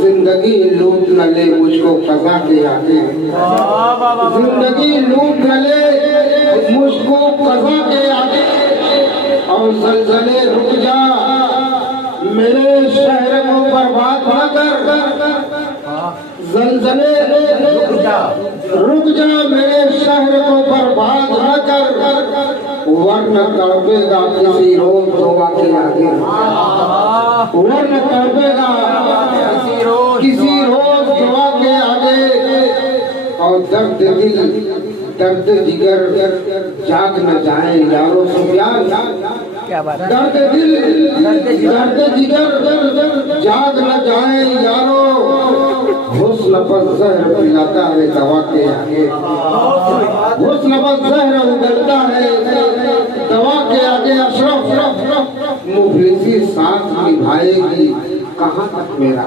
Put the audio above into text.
زندگی لوٹ نہ لے مجھ کو قضا کے آگے، زندگی لوٹ نہ لے مجھ کو قضا کے آگے، اور زلزلے رک جا میرے شہر کو برباد نہ کر، زلزلے رک جا میرے شہر کو برباد نہ کر، ورنہ تڑپے گا کسی روز دعا کے آگے، ورنہ تڑپے گا کسی روز دعا کے آگے، اور درد دل درد جگر جاگ نہ جائیں یارو سفیان، درد دل درد جگر جاگ نہ جائیں یارو، حسن پر زہر پلاتا ہے دوا کے آگے، حسن پر زہر اگلتا ہے دوا کے آگے، اشرف مفلسی ساتھ نبھائے گی کہاں تک میرا